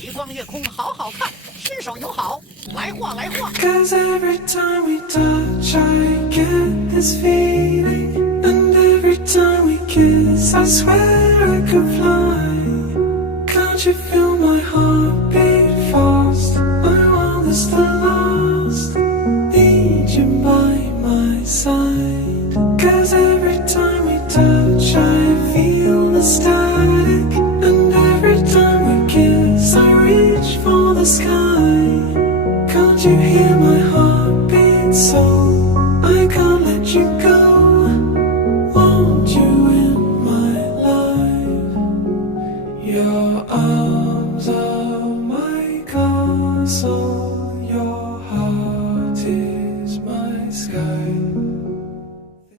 极光夜空好好看，伸手友好，来画来画。 Cause every time we touch I get this feeling, and every time we kiss I swear I could fly. Can't you feel my heart beat fast? My world is still lost, need you by my side. Cause every time we touch I feel the stars